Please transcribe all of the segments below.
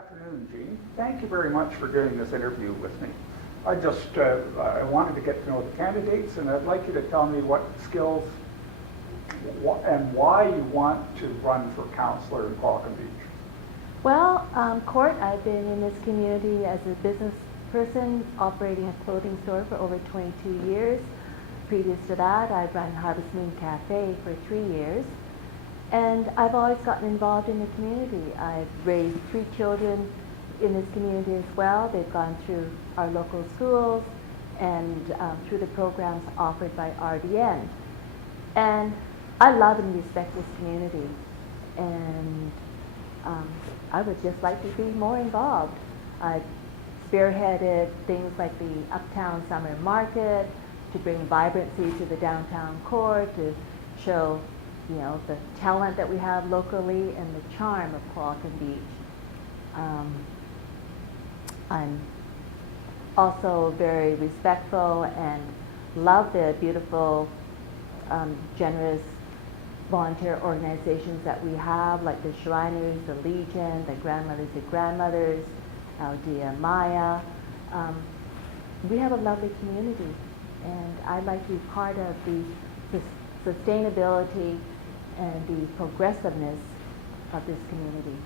afternoon, Jean. Thank you very much for doing this interview with me. I wanted to get to know the candidates, and I'd like you to tell me what skills and why you want to run for councillor in Qualicum Beach. Well, Court, I've been in this community as a business person operating a clothing store for over 22 years. Previous to that, I've run Harvest Moon Cafe for 3 years. And I've always gotten involved in the community. I've raised 3 children in this community as well. They've gone through our local schools and through the programs offered by RDN. And I love and respect this community. And I would just like to be more involved. I've spearheaded things like the Uptown Summer Market to bring vibrancy to the downtown core, to show the talent that we have locally and the charm of Qualicum Beach. I'm also very respectful and love the beautiful, generous volunteer organizations that we have, like the Shriners, the Legion, the Grandmothers of Grandmothers, Aldia Maya. We have a lovely community, and I'd like to be part of the sustainability and the progressiveness of this community.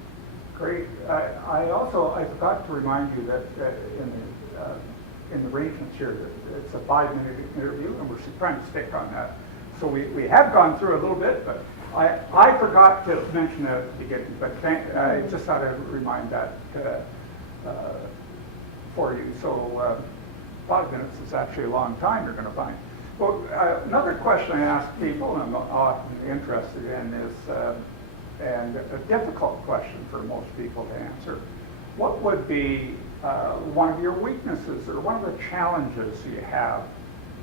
Great. I forgot to remind you that in the arrangements here, that it's a 5-minute interview, and we're trying to stick on that. So we have gone through a little bit, but I forgot to mention that at the beginning, but I just thought I'd remind that for you. So 5 minutes is actually a long time, you're going to find. Well, another question I ask people, and I'm often interested in, is, and a difficult question for most people to answer, what would be one of your weaknesses or one of the challenges you have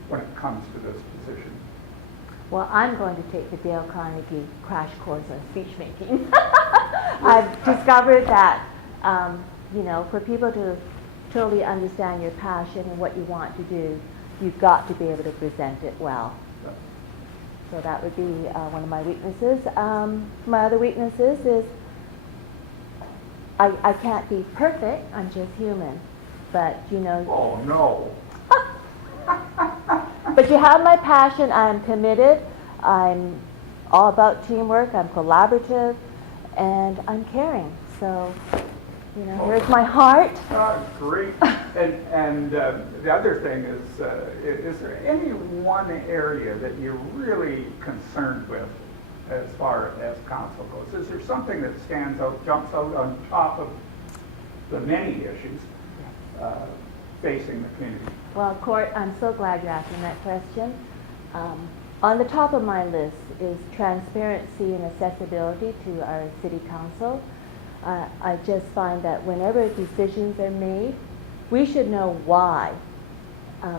when it comes to this position? Well, I'm going to take the Dale Carnegie crash course on speech making. I've discovered that, for people to totally understand your passion and what you want to do, you've got to be able to present it well. So that would be one of my weaknesses. My other weaknesses is I can't be perfect. I'm just human. But, Oh, no. But you have my passion. I'm committed. I'm all about teamwork. I'm collaborative. And I'm caring. So, here's my heart. Great. And the other thing is there any one area that you're really concerned with as far as council goes? Is there something that stands out, jumps out on top of the many issues facing the community? Well, Court, I'm so glad you're asking that question. On the top of my list is transparency and accessibility to our city council. I just find that whenever decisions are made, we should know why.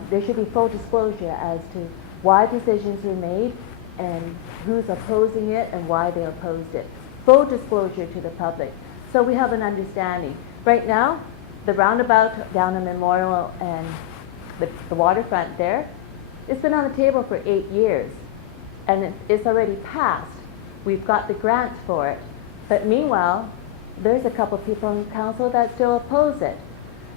There should be full disclosure as to why decisions were made and who's opposing it and why they opposed it. Full disclosure to the public, so we have an understanding. Right now, the roundabout down in Memorial and the waterfront there, it's been on the table for 8 years, and it's already passed. We've got the grant for it, but meanwhile, there's a couple people in council that still oppose it.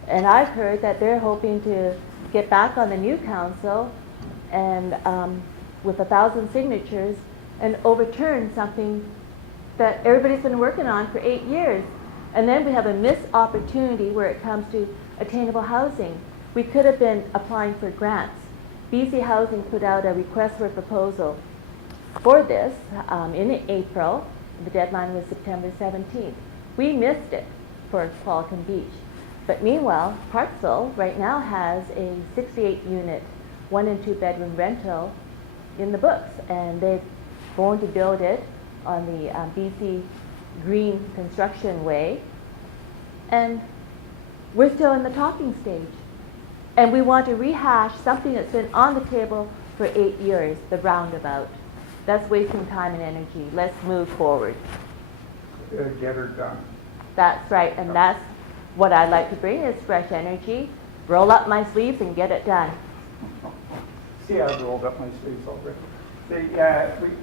And I've heard that they're hoping to get back on the new council and with 1,000 signatures and overturn something that everybody's been working on for 8 years. And then we have a missed opportunity where it comes to attainable housing. We could have been applying for grants. BC Housing put out a request for a proposal for this in April. The deadline was September 17th. We missed it for Qualicum Beach. But meanwhile, Parksville right now has a 68-unit, 1- and 2-bedroom rental in the books, and they're going to build it on the BC Green Construction Way. And we're still in the talking stage. And we want to rehash something that's been on the table for 8 years, the roundabout. That's wasting time and energy. Let's move forward. Get her done. That's right, and that's what I like to bring is fresh energy. Roll up my sleeves and get it done. See, I rolled up my sleeves already.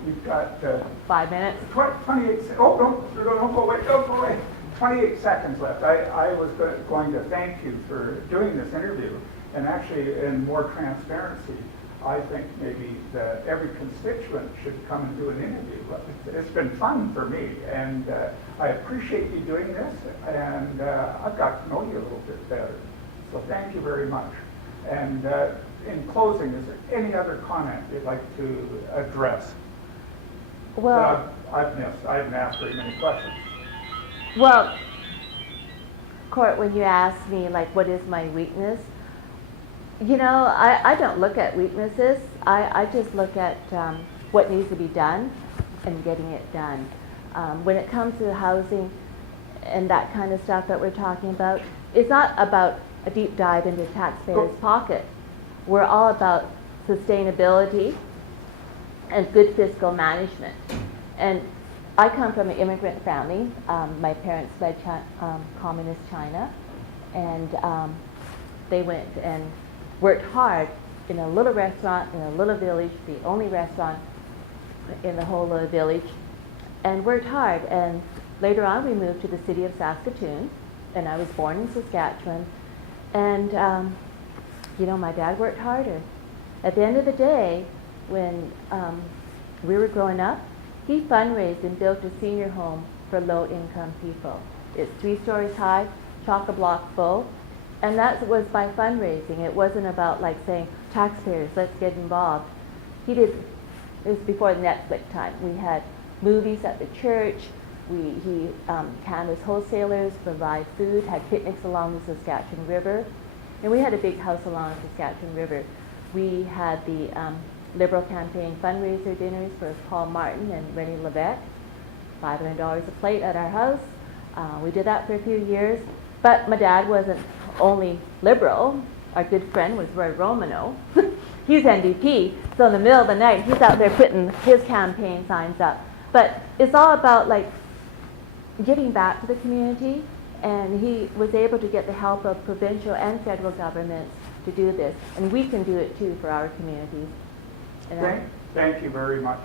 We've got 5 minutes. 28. Oh, don't go away. Don't go away. 28 seconds left. I was going to thank you for doing this interview, and actually, in more transparency, I think maybe that every constituent should come and do an interview. It's been fun for me, and I appreciate you doing this, and I've got to know you a little bit better. So thank you very much. And in closing, is there any other comment you'd like to address? Well, I've missed. I haven't asked very many questions. well, Court, when you ask me, like, what is my weakness? You know, I don't look at weaknesses. I just look at what needs to be done and getting it done. When it comes to housing and that kind of stuff that we're talking about, it's not about a deep dive into taxpayers' pocket. We're all about sustainability and good fiscal management. And I come from an immigrant family. My parents fled communist China, and they went and worked hard in a little restaurant in a little village, the only restaurant in the whole little village, and worked hard. And later on, we moved to the city of Saskatoon, and I was born in Saskatchewan. And you know, my dad worked harder. At the end of the day, when we were growing up, he fundraised and built a senior home for low-income people. It's 3 stories high, chock-a-block full, and that was by fundraising. It wasn't about like saying, taxpayers, let's get involved. He did, it was before the Netflix time. We had movies at the church. He canvassed wholesalers, provide food, had picnics along the Saskatchewan River. And we had a big house along the Saskatchewan River. We had the Liberal campaign fundraiser dinners for Paul Martin and Rennie Levesque, $500 a plate at our house. We did that for a few years. But my dad wasn't only Liberal. Our good friend was Roy Romano. He's NDP. So in the middle of the night, he's out there putting his campaign signs up. But it's all about like giving back to the community. And he was able to get the help of provincial and federal governments to do this. And we can do it too for our communities. And Thank you very much.